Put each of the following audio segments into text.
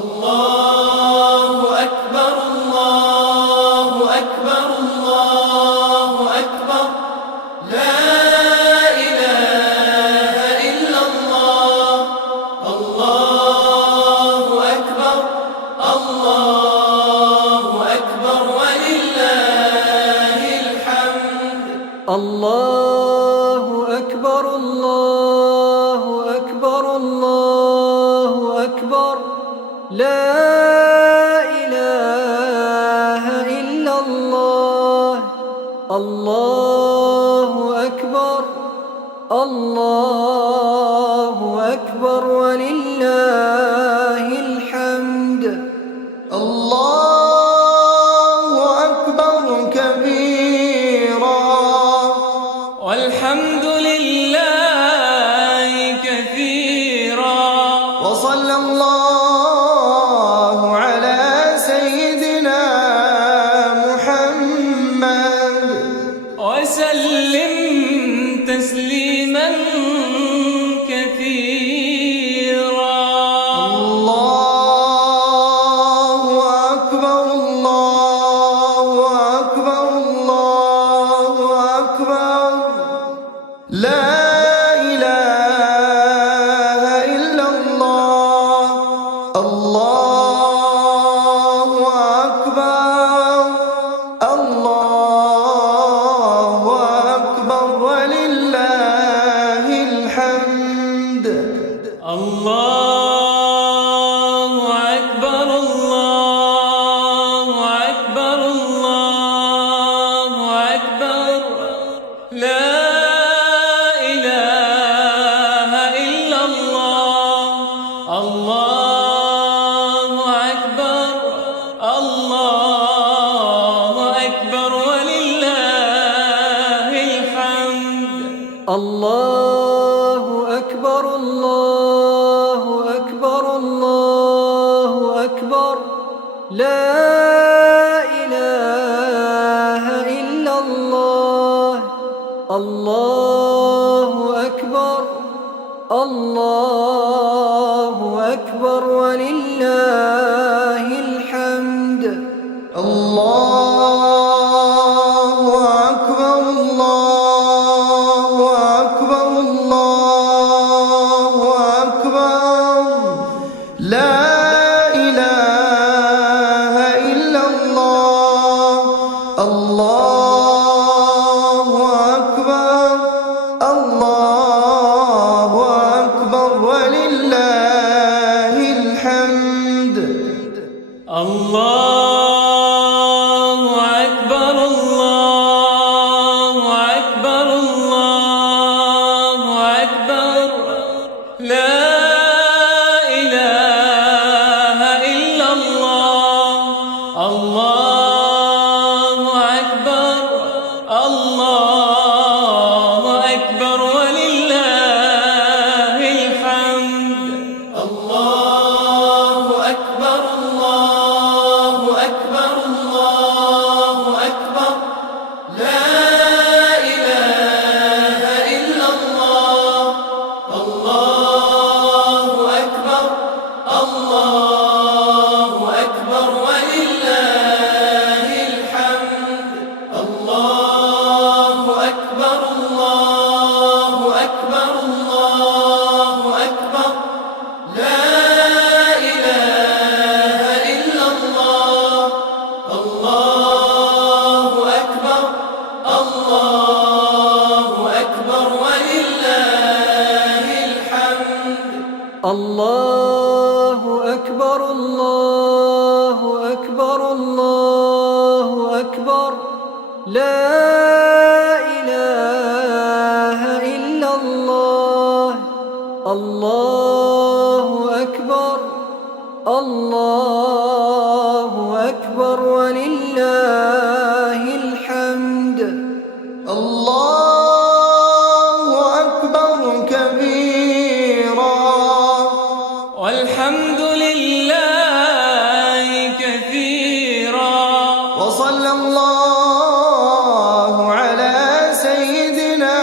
الله أكبر الله أكبر الله أكبر لا إله إلا الله الله أكبر الله أكبر ولله الحمد الله أكبر الله أكبر الله أكبر لا إله إلا الله الله أكبر الله أكبر ولله الحمد الله أكبر كبيرا والحمد لله كثيرا وصلى الله على سيدنا محمد وسلم تسليما كثيرا الله أكبر الله أكبر الله أكبر لا إله إلا الله الله أكبر الله أكبر ولله الحمد الله أكبر الله أكبر الله أكبر لا إله إلا الله الله أكبر الله أكبر ولله الحمد الله أكبر الله أكبر الله أكبر لا إله إلا الله الله أكبر الله أكبر ولله الحمد الله أكبر الله أكبر الله أكبر لا إله إلا الله الله أكبر الله أكبر ولله الحمد الله أكبر الله أكبر الله أكبر لا إله إلا الله الله أكبر الله أكبر ولله الحمد الله أكبر الله أكبر الله أكبر لا إله إلا الله الله أكبر الله أكبر ولله الحمد الله أكبر الله أكبر الله أكبر لا إله إلا الله الله أكبر الله أكبر ولله الحمد الله أكبر الله أكبر الله أكبر لا إله إلا الله الله أكبر الله أكبر ولله الحمد الله أكبر كبيرا والحمد لله كثيرا وصلى الله على سيدنا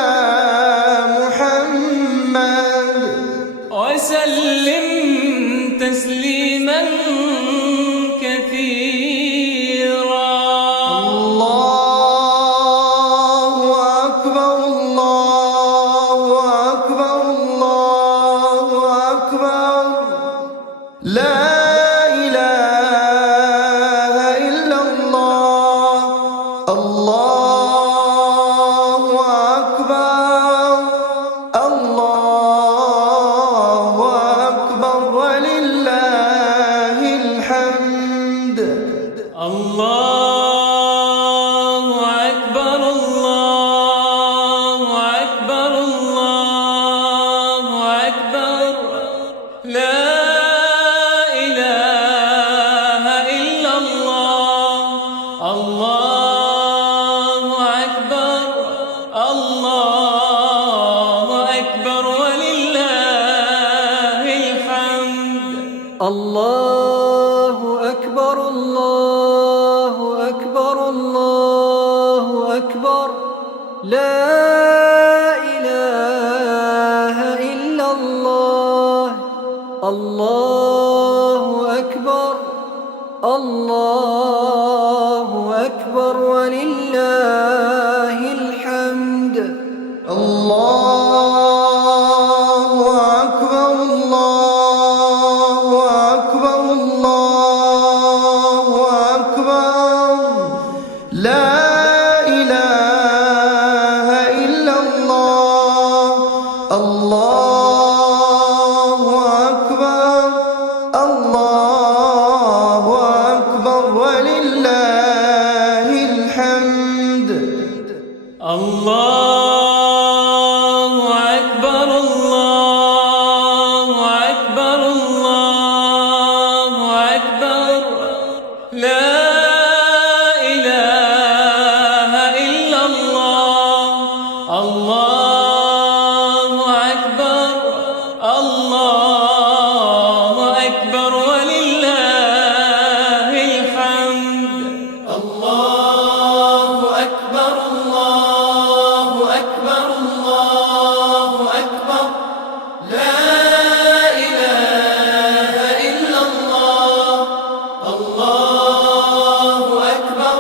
محمد وسلم تسليما تسليما كثيرا. الله أكبر الله أكبر الله أكبر لا إله إلا الله. الله أكبر الله أكبر ولله الحمد. الله أكبر الله أكبر الله أكبر لا إله إلا الله. الله أكبر الله أكبر ولله الحمد. الله أكبر الله أكبر الله أكبر لا إله إلا الله. الله أكبر الله أكبر ولله الحمد. الله أكبر الله أكبر الله أكبر لا إله إلا الله. الله أكبر الله أكبر ولله الحمد. الله أكبر الله أكبر الله أكبر لا إله إلا الله. الله أكبر الله أكبر ولله الحمد. الله أكبر الله أكبر الله أكبر لا إله إلا الله. الله أكبر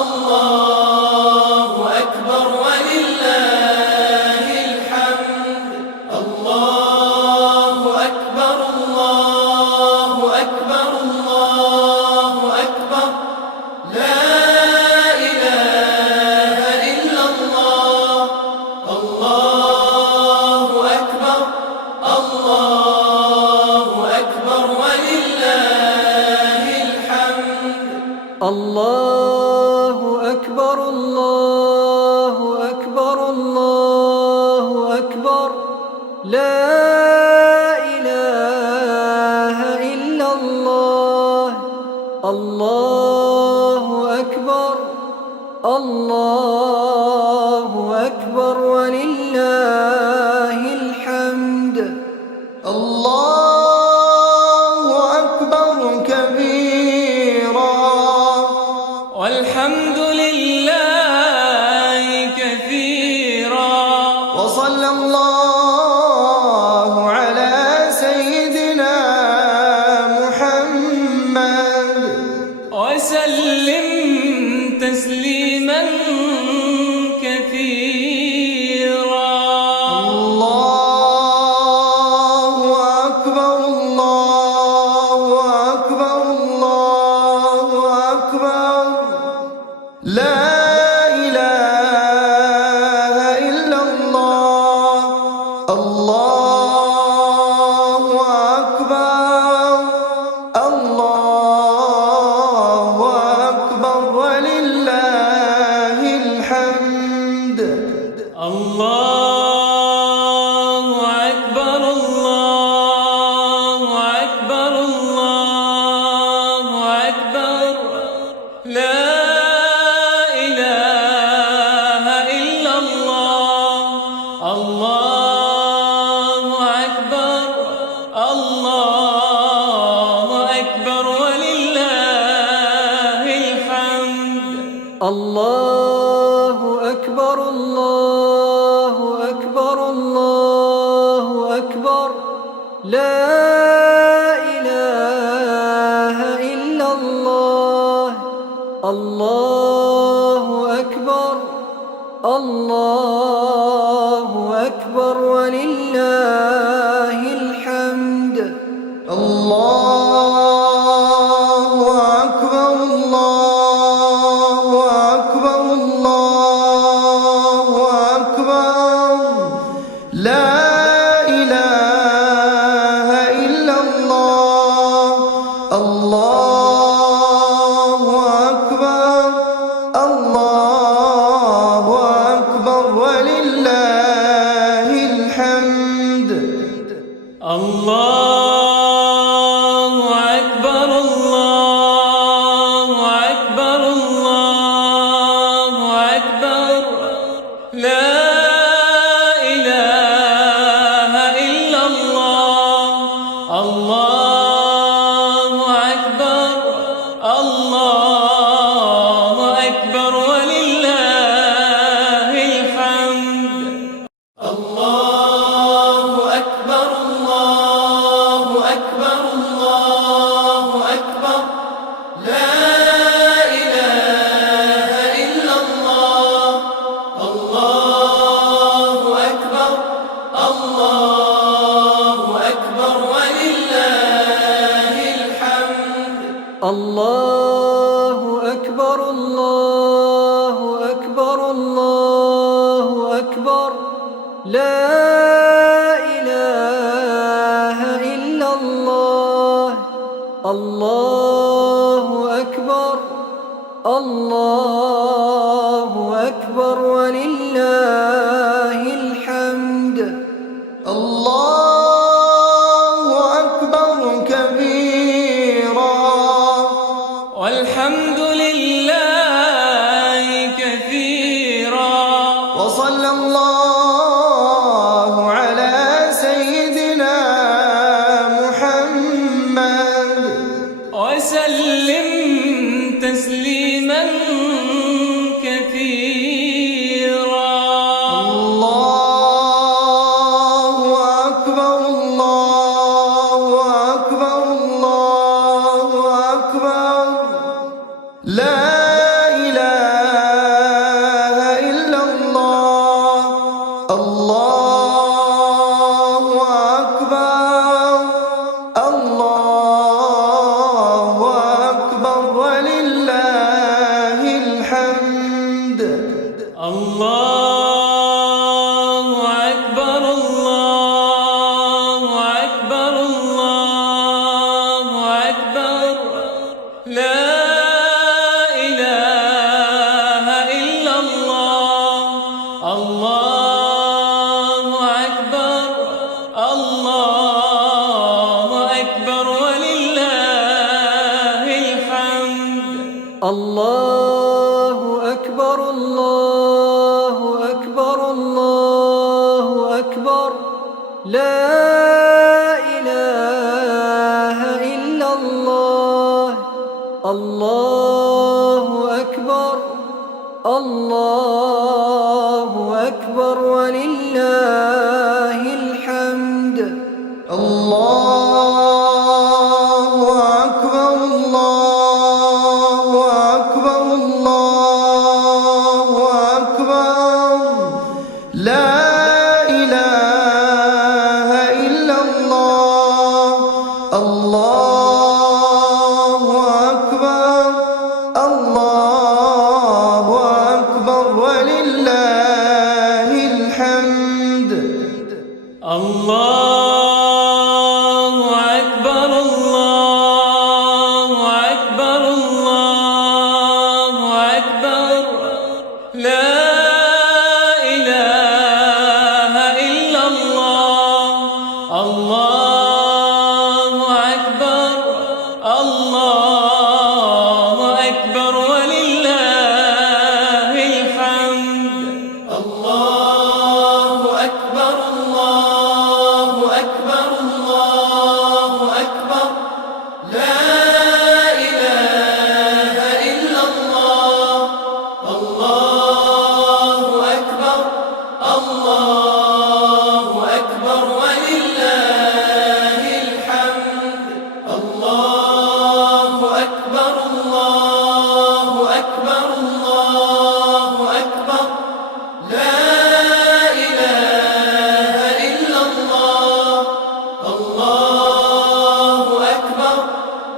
الله أكبر ولله الحمد. الله أكبر الله أكبر الله أكبر لا إله إلا الله. الله أكبر الله أكبر ولله الحمد. الله أكبر الله أكبر الله أكبر لا إله إلا الله. الله أكبر الله أكبر ولله الحمد. الله أكبر كبيرا والحمد لله كثيرا. وصلى الله على سيدنا محمد وسلم تسليما كثيرا. الله أكبر الله أكبر الله أكبر لا إله إلا الله. الله أكبر الله أكبر ولله الحمد. الله أكبر الله أكبر الله أكبر لا إله إلا الله. الله أكبر الله أكبر ولله الحمد. الله أكبر الله أكبر الله أكبر لا إله الله أكبر الله أكبر ولله الحمد الله أكبر الله أكبر الله أكبر لا إله إلا الله الله أكبر الله أكبر ولله الحمد الله أكبر الله أكبر الله أكبر لا إله إلا الله الله أكبر الله أكبر ولله الحمد الله أكبر الله أكبر الله أكبر لا إله إلا الله الله أكبر الله أكبر ولله الحمد الله أكبر الله أكبر الله أكبر لا إله إلا الله الله أكبر الله أكبر ولله الحمد الله أكبر كبيرا والحمد لله كثيرا وصلى الله على سيدنا محمد وسلم تسليما كثيرا الله أكبر الله أكبر الله أكبر لا إله إلا الله الله أكبر الله أكبر ولله الحمد الله أكبر الله أكبر الله أكبر لا إله إلا الله الله أكبر الله أكبر ولله الحمد الله أكبر الله أكبر الله أكبر لا إله إلا الله الله أكبر الله أكبر ولله الحمد الله أكبر الله أكبر الله أكبر لا إله إلا الله الله أكبر الله أكبر ولله الحمد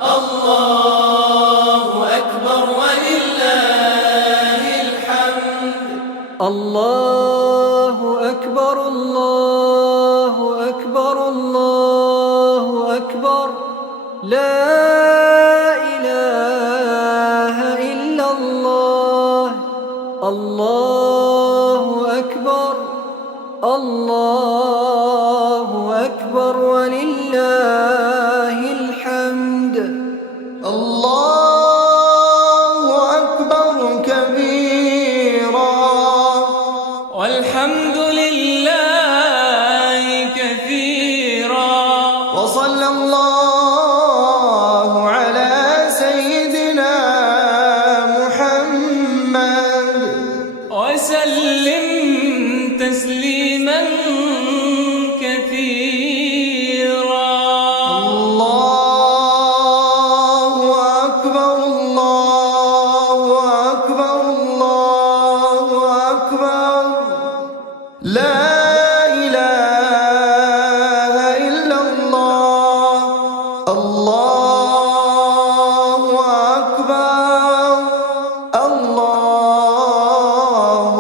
الله أكبر ولله الحمد. الله أكبر الله أكبر الله أكبر لا إله إلا الله. الله أكبر الله أكبر ولله الحمد. الله أكبر كبيرا والحمد لله كثيرا وصلى الله على سيدنا محمد وسلم تسليما كثيرا. الله أكبر الله أكبر الله أكبر لا إله إلا الله. الله أكبر الله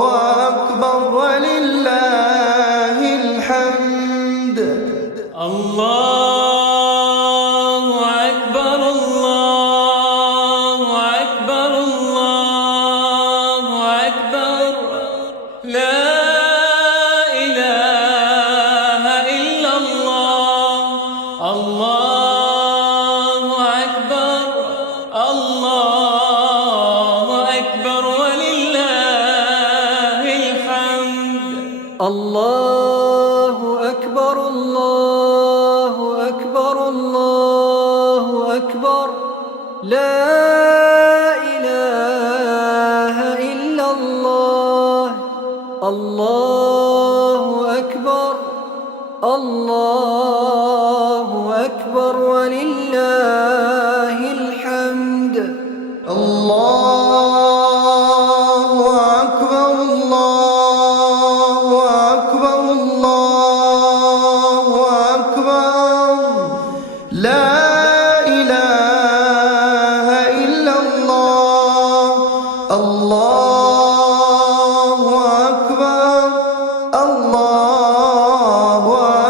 أكبر ولله الحمد. الله أكبر الله أكبر الله أكبر لا إله إلا الله. الله أكبر الله أكبر ولله الحمد. الله أكبر الله أكبر الله أكبر لا إله إلا الله. الله أكبر الله أكبر ولله الحمد. الله أكبر الله أكبر الله أكبر لا إله إلا الله. الله أكبر الله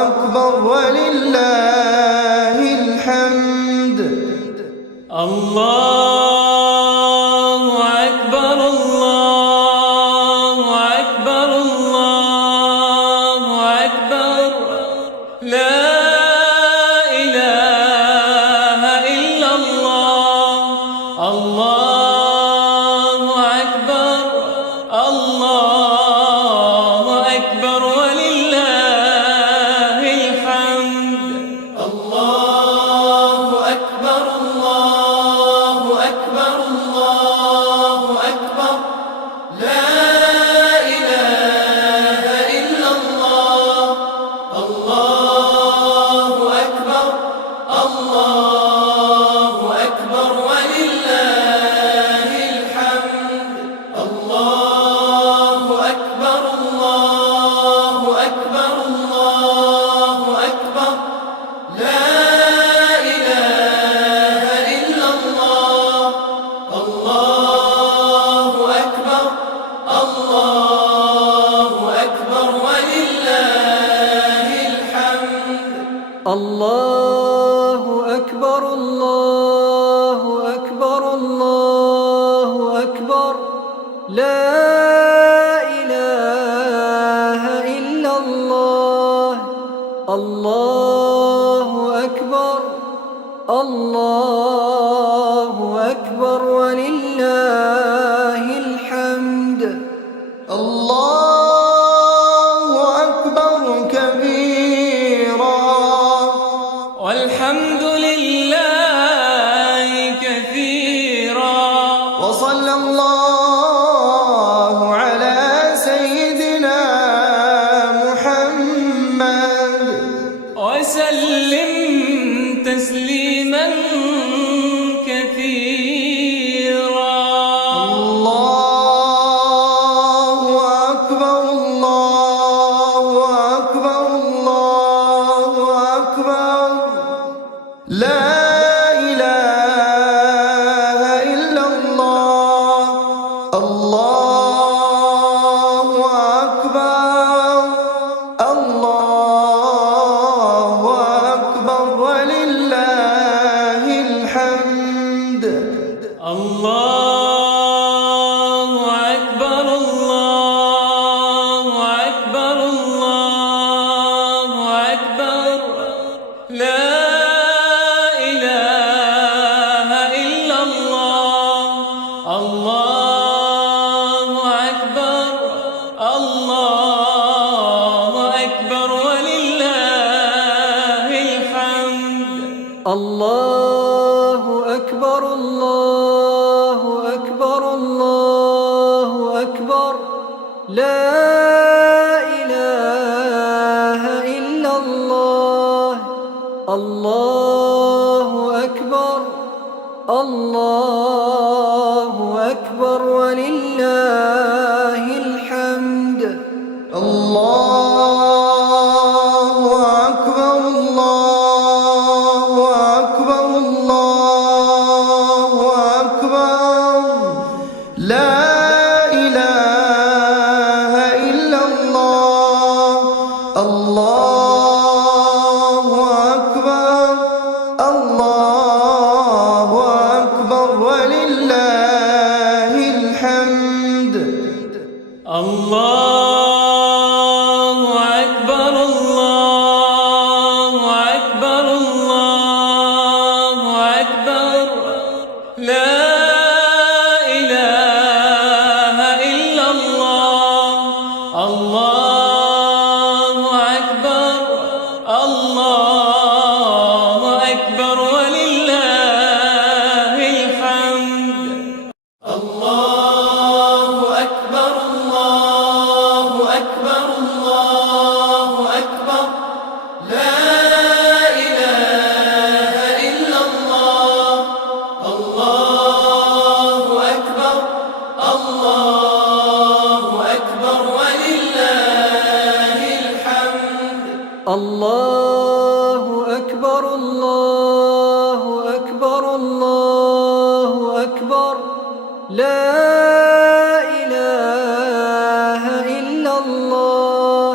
أكبر ولله الحمد. الله أكبر الله أكبر الله أكبر لا إله إلا الله. الله أكبر الله أكبر ولله الحمد. الله أكبر الله أكبر الله أكبر لا إله إلا الله. الله أكبر الله أكبر ولله الحمد. الله أكبر الله أكبر الله أكبر لا إله إلا الله. الله أكبر الله أكبر ولله الحمد. الله أكبر الله أكبر الله أكبر لا إله إلا الله. الله أكبر الله أكبر ولله الحمد. الله أكبر كبيرا والحمد لله كثيرا وصلى الله على سيدنا محمد وسلم تسليما كثيرا. الحمد. الله أكبر الله أكبر الله أكبر لا إله إلا الله. الله أكبر الله أكبر ولله الحمد. الله أكبر الله أكبر الله أكبر لا إله إلا الله. الله أكبر الله أكبر ولله الحمد. الله أكبر الله أكبر الله أكبر لا إله إلا الله. الله أكبر الله أكبر ولله الحمد. الله أكبر الله أكبر الله أكبر لا إله إلا الله. الله أكبر الله أكبر ولله الحمد. الله أكبر الله أكبر الله أكبر لا إله إلا الله. الله أكبر الله أكبر ولله الحمد. الله أكبر الله أكبر الله أكبر لا إله إلا الله.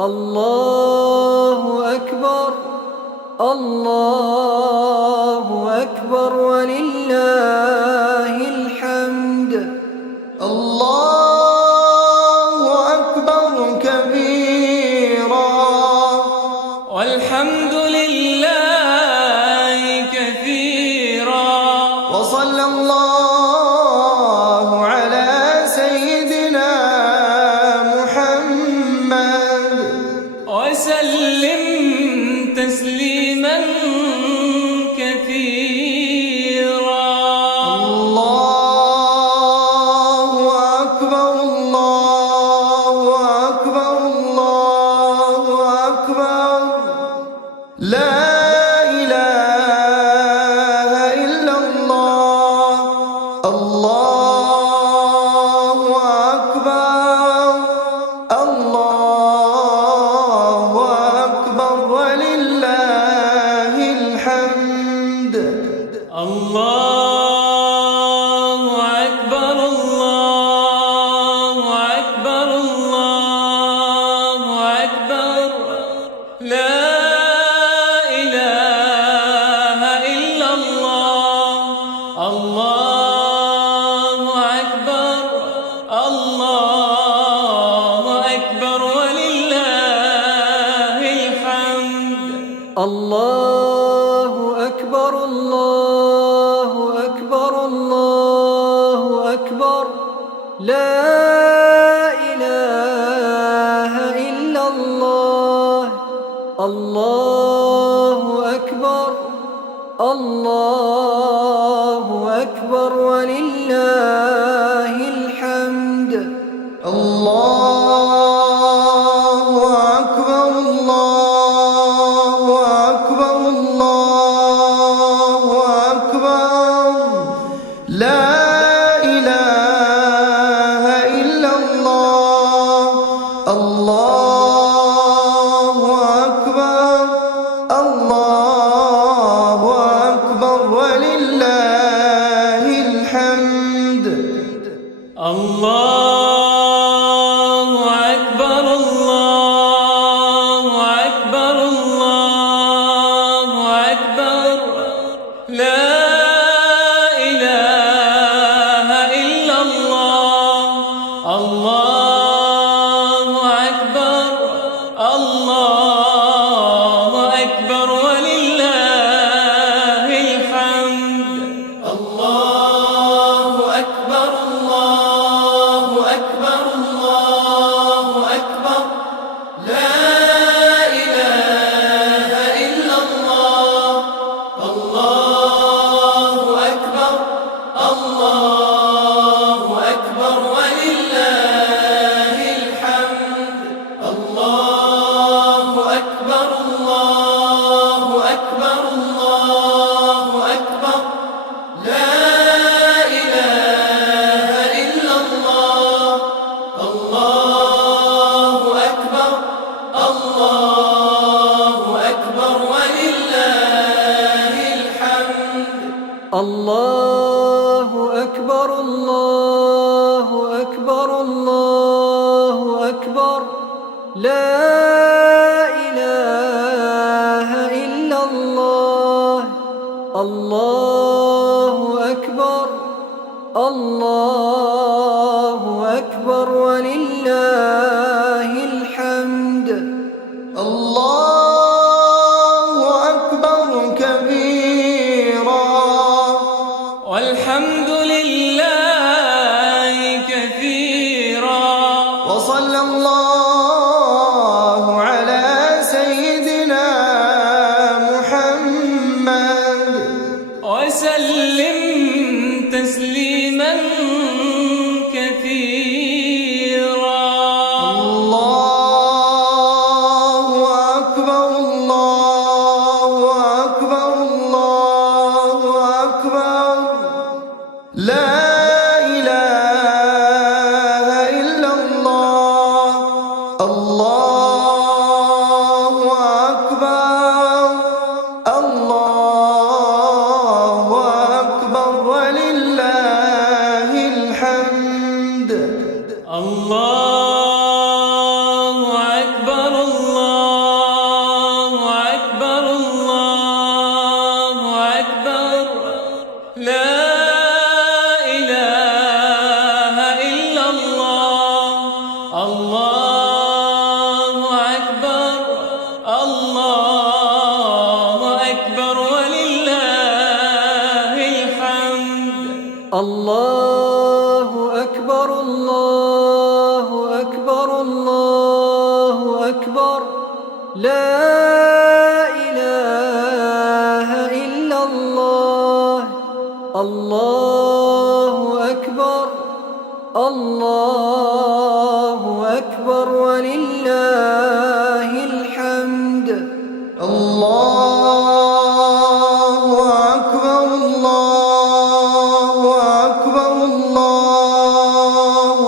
الله أكبر الله أكبر ولله الحمد. الله أكبر كبيرا والحمد لله كثيرا وصلى الله على سيدنا محمد وسلم تسليما كثيرا. الله أكبر الله أكبر الله أكبر لا إله إلا الله. الله أكبر الله أكبر ولله الحمد. الله أكبر الله أكبر الله أكبر لا إله إلا الله. الله أكبر الله أكبر ولله الحمد. الله أكبر الله أكبر الله أكبر لا إله إلا الله. الله أكبر الله أكبر الله أكبر الله أكبر الله أكبر لا إله إلا الله الله أكبر الله أكبر ولله الحمد الله أكبر كبيرا والحمد لله كثيرا وصلى الله على سيدنا محمد وسلم تسليما كثيرا الله أكبر الله أكبر الله أكبر لا إله إلا الله الله أكبر الله أكبر ولله الحمد الله أكبر الله أكبر الله أكبر لا إله إلا الله الله أكبر الله أكبر ولله الحمد الله أكبر الله أكبر الله أكبر لا إله إلا الله الله أكبر الله أكبر ولله الحمد الله أكبر الله أكبر الله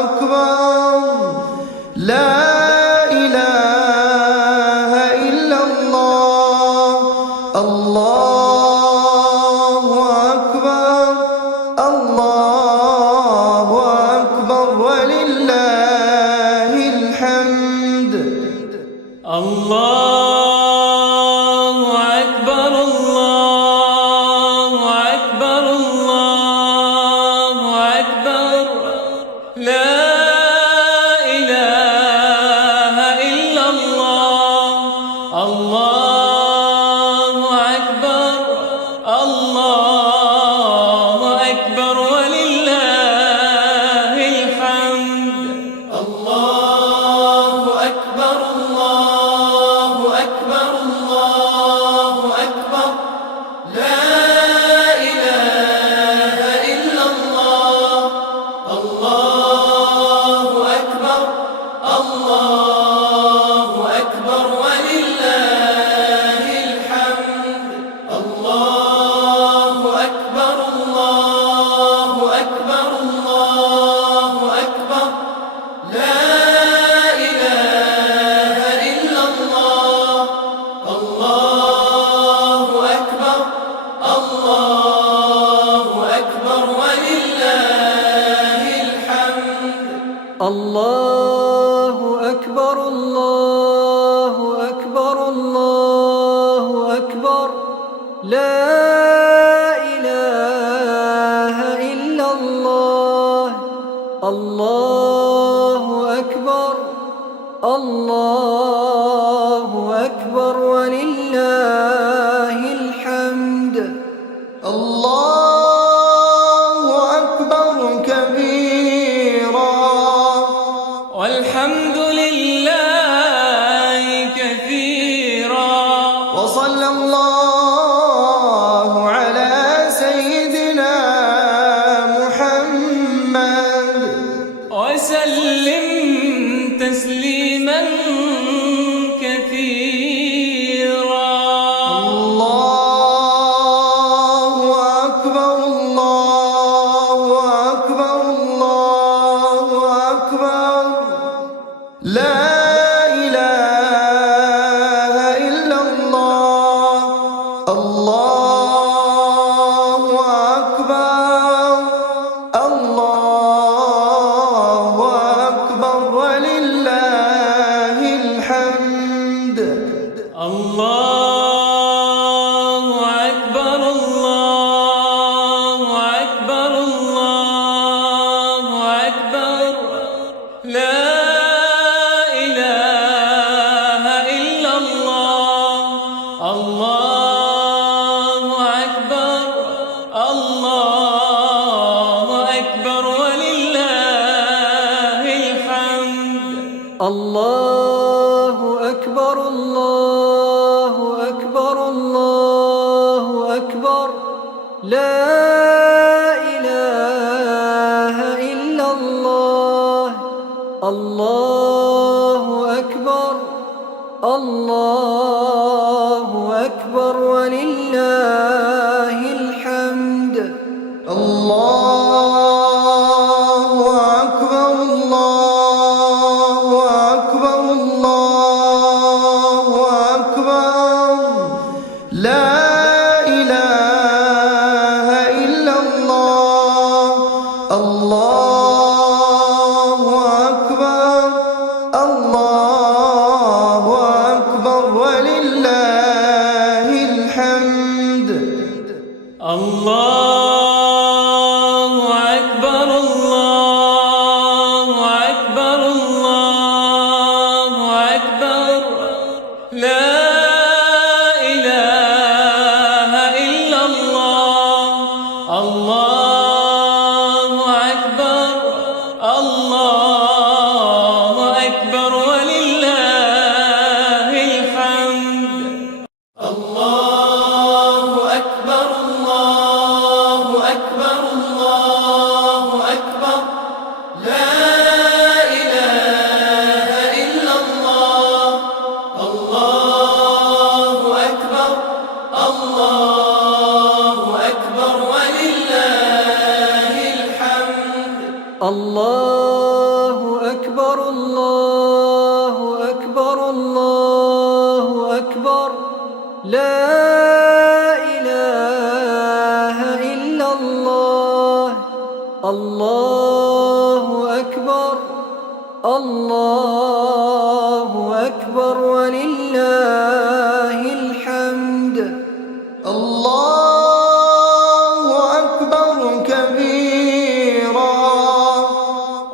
أكبر لا إله إلا الله الله أكبر الله أكبر ولله الحمد الله أكبر الله أكبر الله أكبر لا إله إلا الله الله أكبر الله أكبر ولله الحمد الله أكبر الله أكبر الله أكبر لا إله إلا الله الله أكبر الله أكبر ولله الحمد الله أكبر الله أكبر الله أكبر لا إله إلا الله الله أكبر الله أكبر ولله الحمد الله أكبر الله أكبر الله أكبر لا إله إلا الله الله أكبر الله أكبر ولله الحمد الله أكبر كبيرا الله أكبر الله أكبر الله أكبر لا إله إلا الله الله أكبر الله أكبر ولله الحمد الله أكبر الله أكبر الله أكبر لا إله إلا الله الله أكبر الله أكبر ولله الحمد الله أكبر الله أكبر الله أكبر لا إله إلا الله الله أكبر الله أكبر ولله الحمد الله أكبر الله أكبر الله أكبر لا إله إلا الله الله أكبر الله أكبر ولله الحمد الله أكبر الله أكبر الله أكبر لا إله إلا الله الله أكبر الله أكبر ولله الحمد الله أكبر كبيرا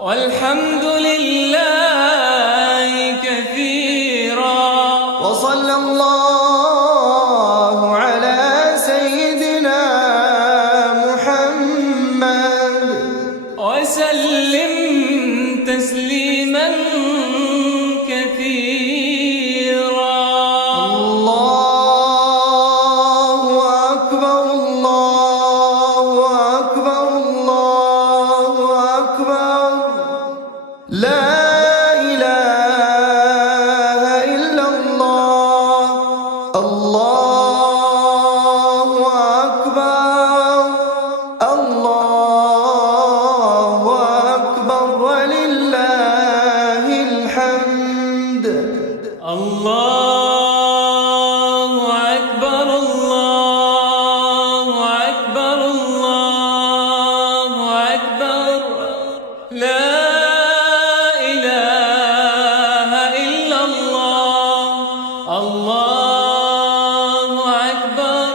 والحمد لله كثيرا وصلى الله على سيدنا محمد وسلم تسليما كثيرا الله أكبر الله أكبر الله أكبر لا إله إلا الله الله أكبر الله أكبر ولله الحمد الله أكبر الله أكبر الله أكبر لا إله إلا الله الله أكبر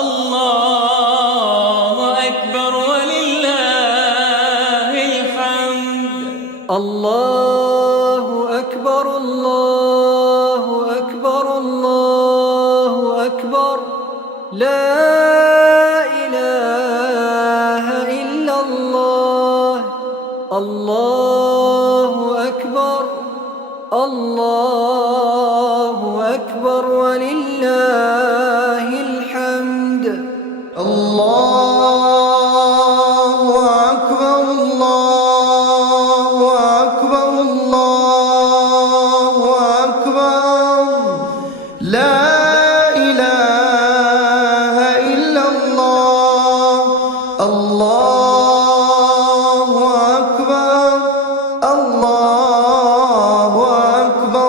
الله أكبر ولله الحمد الله أكبر الله أكبر الله أكبر لا إله إلا الله الله أكبر الله أكبر ولله الحمد الله أكبر الله أكبر الله أكبر لا إله إلا الله الله أكبر الله أكبر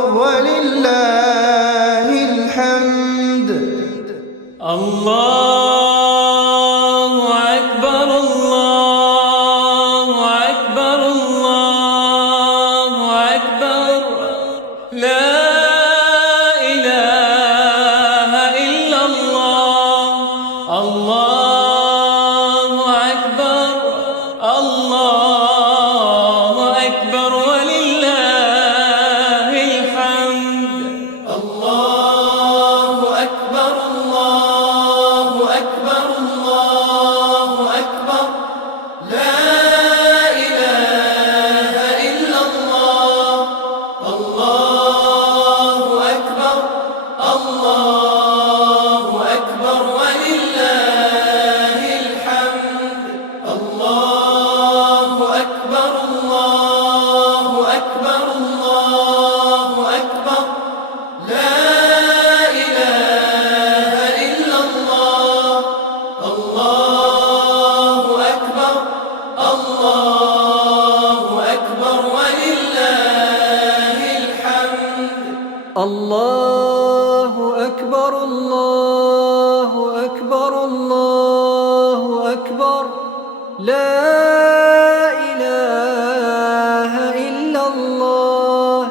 لا إله إلا الله.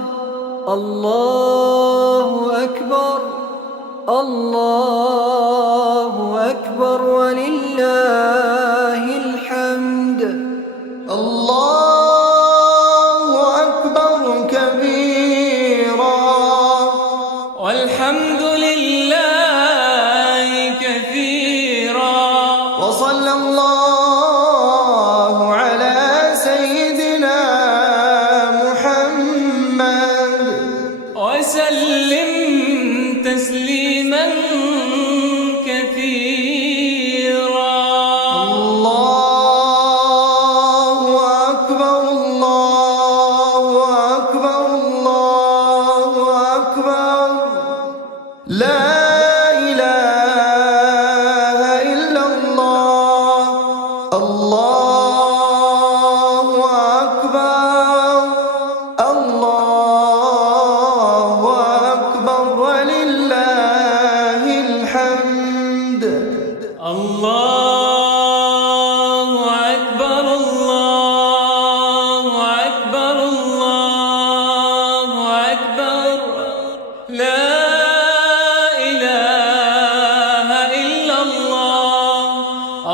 الله أكبر الله أكبر ولله الحمد. الله أكبر كبيرا والحمد لله كثيرا وصلى الله على سيدنا محمد وسلم تسليما كثيرا. الله أكبر الله أكبر الله أكبر لا إله إلا الله. الله أكبر الله أكبر ولله الحمد. الله أكبر الله أكبر الله أكبر لا إله إلا الله.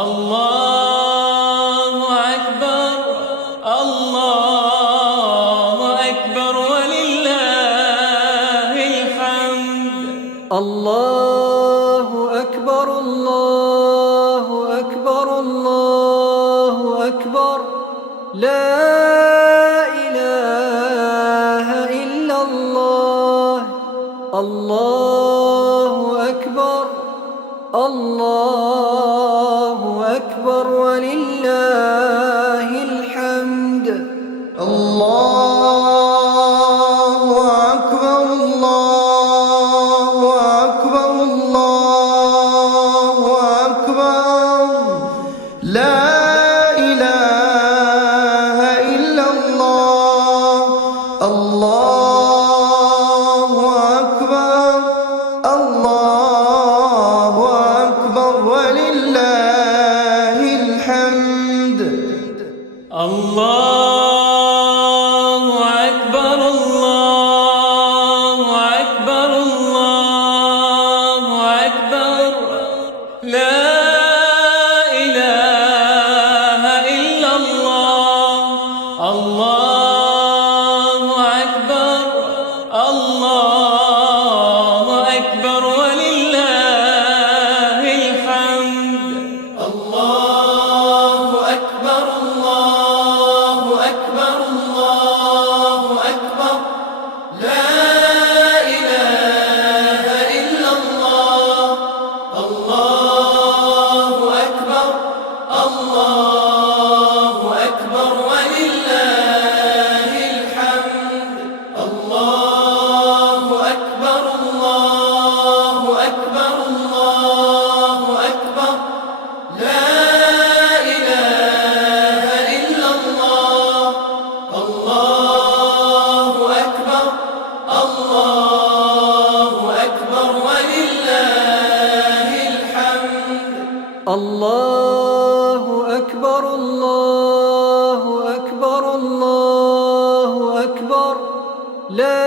الله أكبر الله أكبر ولله الحمد. الله أكبر الله أكبر الله أكبر لا إله إلا الله. الله أكبر الله أكبر ولله الحمد. الله أكبر الله أكبر الله أكبر لا إله إلا الله. الله أكبر الله أكبر ولله الحمد. الله أكبر الله أكبر الله أكبر لا إله إلا الله. الله أكبر الله أكبر ولله الحمد. الله أكبر الله أكبر الله أكبر لا إله إلا الله. الله أكبر الله أكبر ولله الحمد. الله أكبر الله أكبر الله أكبر لا إله إلا الله. الله أكبر الله أكبر ولله الحمد. الله أكبر الله أكبر الله أكبر لا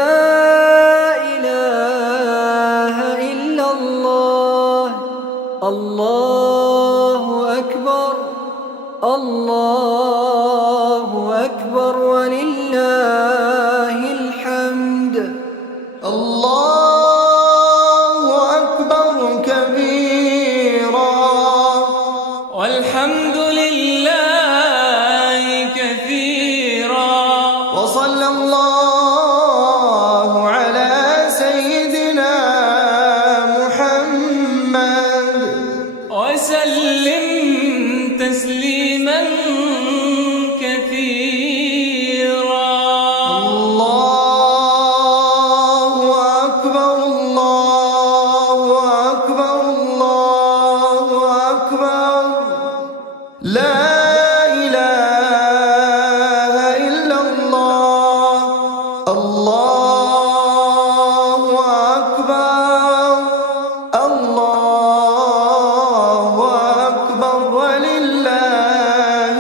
إله إلا الله. الله أكبر الله أكبر ولله الحمد. الله أكبر كبيرا والحمد لله كثيرا وصلى الله على سيدنا محمد وسلم تسليما كثيرا. الله أكبر الله أكبر الله أكبر لا إله إلا الله. الله أكبر الله أكبر ولله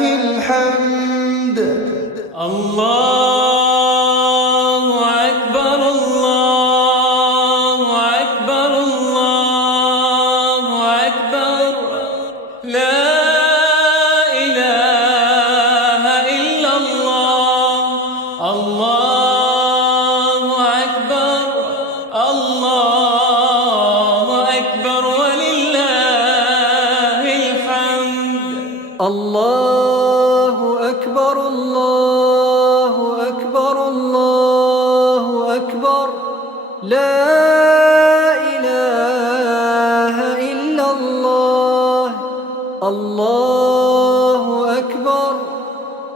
الله أكبر الله أكبر الله أكبر لا إله إلا الله الله أكبر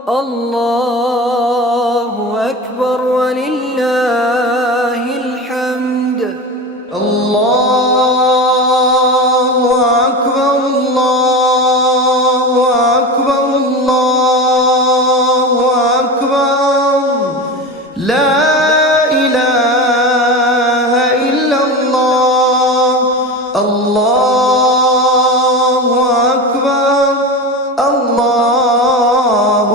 الله أكبر ولله الحمد الله أكبر الله أكبر الله أكبر لا إله إلا الله الله أكبر الله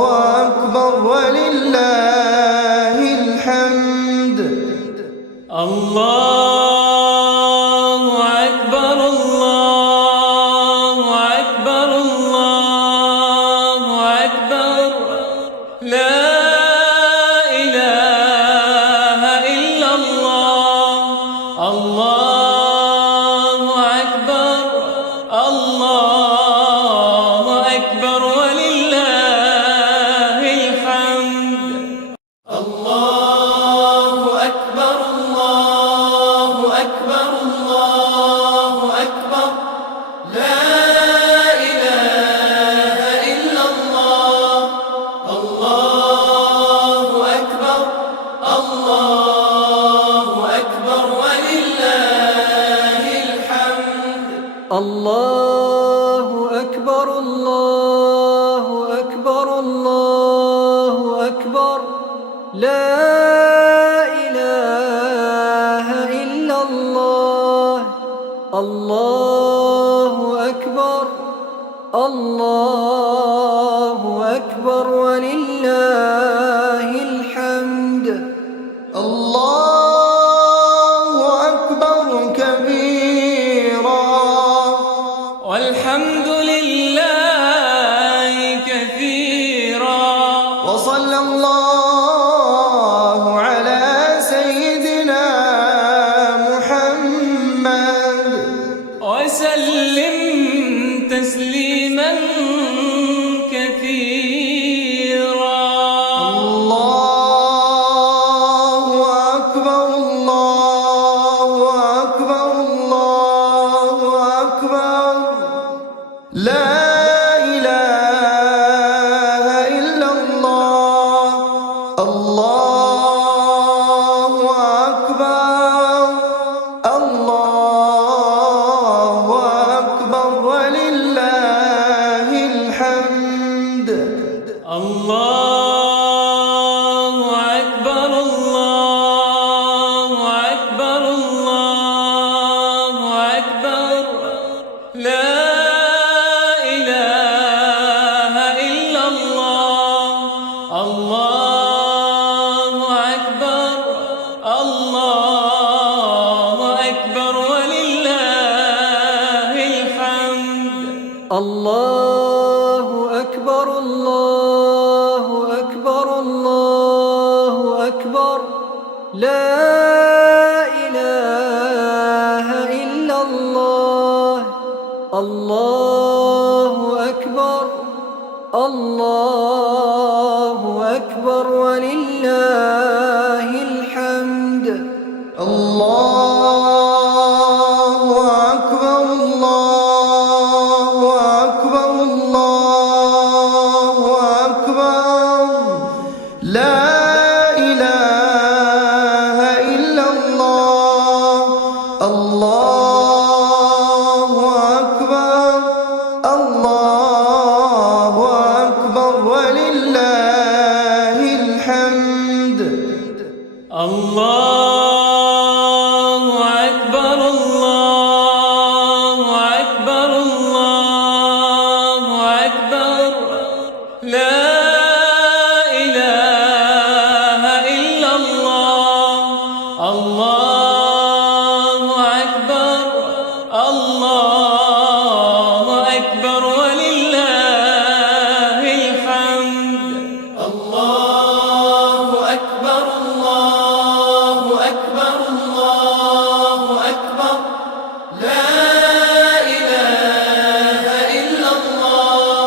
أكبر ولله الحمد الله أكبر الله أكبر الله أكبر لا إله إلا الله الله أكبر الله أكبر ولله الحمد الله أكبر الله أكبر الله أكبر لا إله إلا الله الله أكبر الله أكبر ولله الحمد الله أكبر الله أكبر الله أكبر لا إله إلا الله الله أكبر الله أكبر ولله الحمد الله أكبر كبيرا والحمد لله كثيرا وصلى الله على سيدنا محمد وسلم تسليما كثيرا الله أكبر الله أكبر الله أكبر لا إله إلا الله الله أكبر الله أكبر ولله الحمد الله أكبر الله أكبر الله أكبر لا إله إلا الله الله أكبر الله أكبر ولله الحمد الله أكبر الله أكبر الله أكبر لا إله إلا الله الله أكبر الله أكبر ولله الحمد الله أكبر الله أكبر الله أكبر لا إله إلا الله الله أكبر الله أكبر ولله الحمد الله أكبر الله أكبر الله أكبر لا إله إلا الله الله أكبر الله أكبر ولله الحمد الله أكبر الله أكبر الله أكبر لا إله إلا الله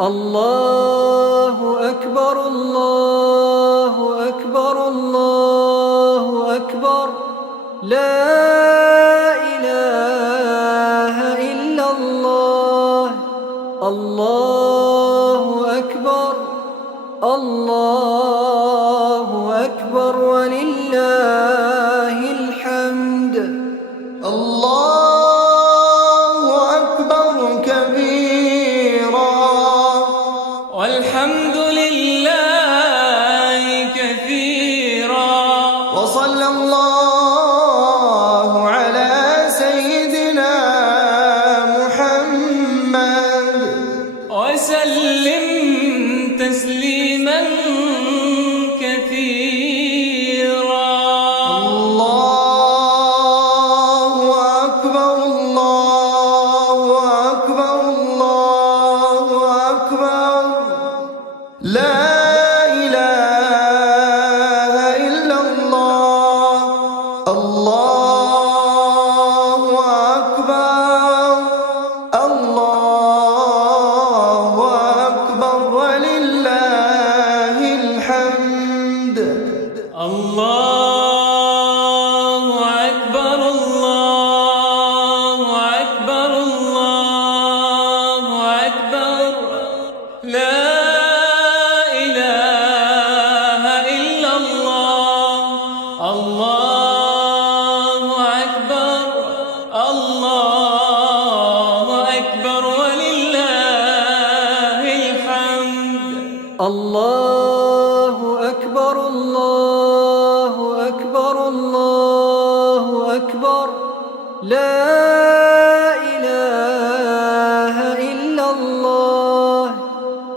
الله أكبر الله أكبر الله أكبر لا إله إلا الله الله أكبر الله أكبر ولله الحمد الله أكبر كبيرا والحمد لله كثيرا وصلى الله على سيدنا محمد وسلم تسليما كثيرا الله أكبر الله أكبر الله أكبر لا إله إلا الله الله أكبر الله أكبر ولله الحمد الله أكبر الله أكبر الله أكبر لا إله إلا الله الله أكبر الله أكبر ولله الحمد الله أكبر الله أكبر الله أكبر لا إله إلا الله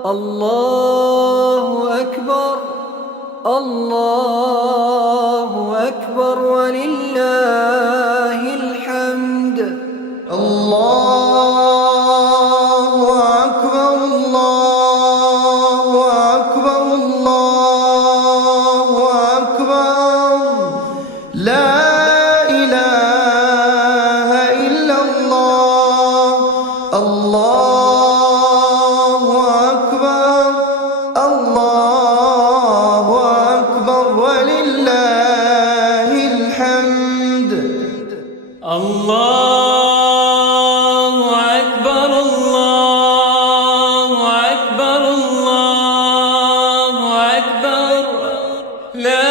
الله أكبر الله أكبر ولله الحمد الله أكبر الله أكبر الله أكبر لا إله إلا الله الله أكبر الله أكبر ولله الحمد الله أكبر الله أكبر الله أكبر لا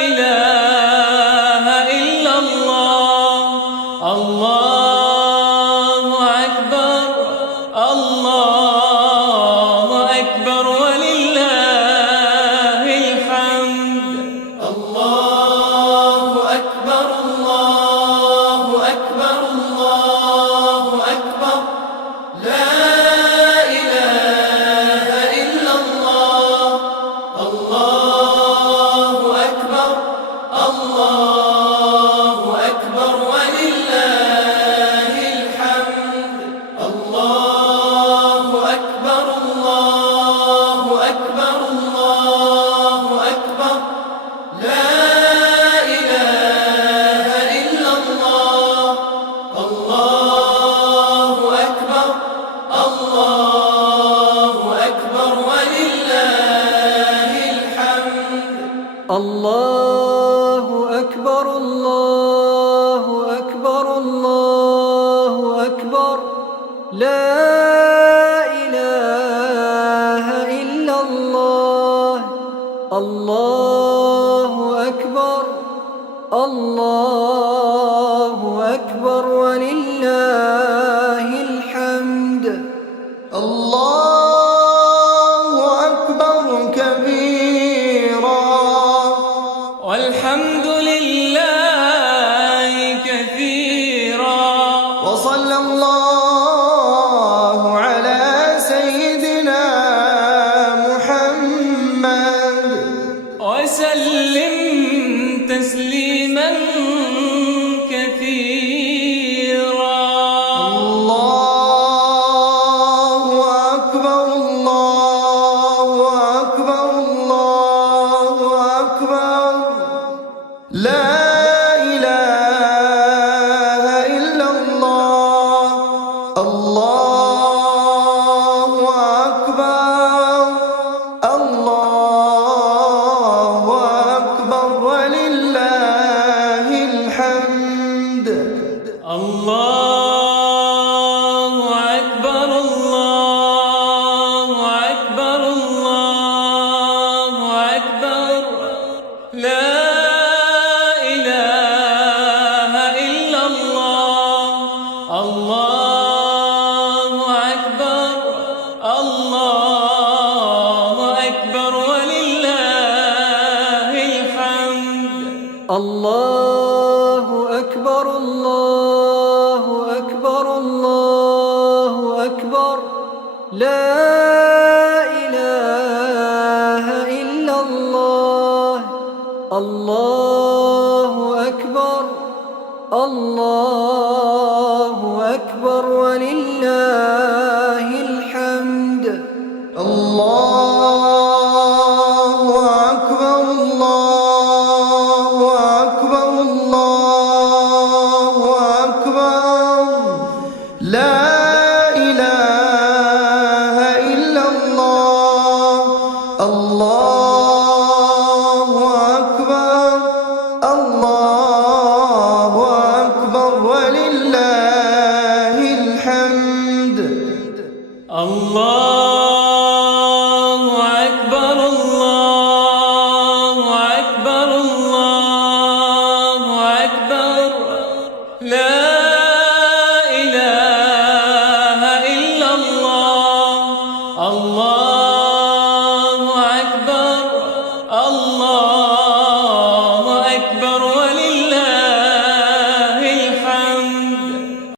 إله إلا الله الله أكبر الله أكبر ولله الحمد الله أكبر الله أكبر الله أكبر لا إله إلا الله الله أكبر الله أكبر ولله الحمد الله أكبر الله أكبر الله أكبر لا إله إلا الله الله أكبر الله أكبر ولله الحمد الله أكبر الله أكبر الله أكبر لا إله إلا الله الله أكبر الله أكبر ولله الحمد الله أكبر كبيرا والحمد لله كثيرا وصلى الله على سيدنا محمد لا إله إلا الله. الله أكبر الله أكبر ولله الحمد. الله أكبر الله أكبر الله أكبر لا إله إلا الله. الله أكبر الله أكبر ولله الحمد. الله أكبر الله أكبر الله أكبر لا إله إلا الله. الله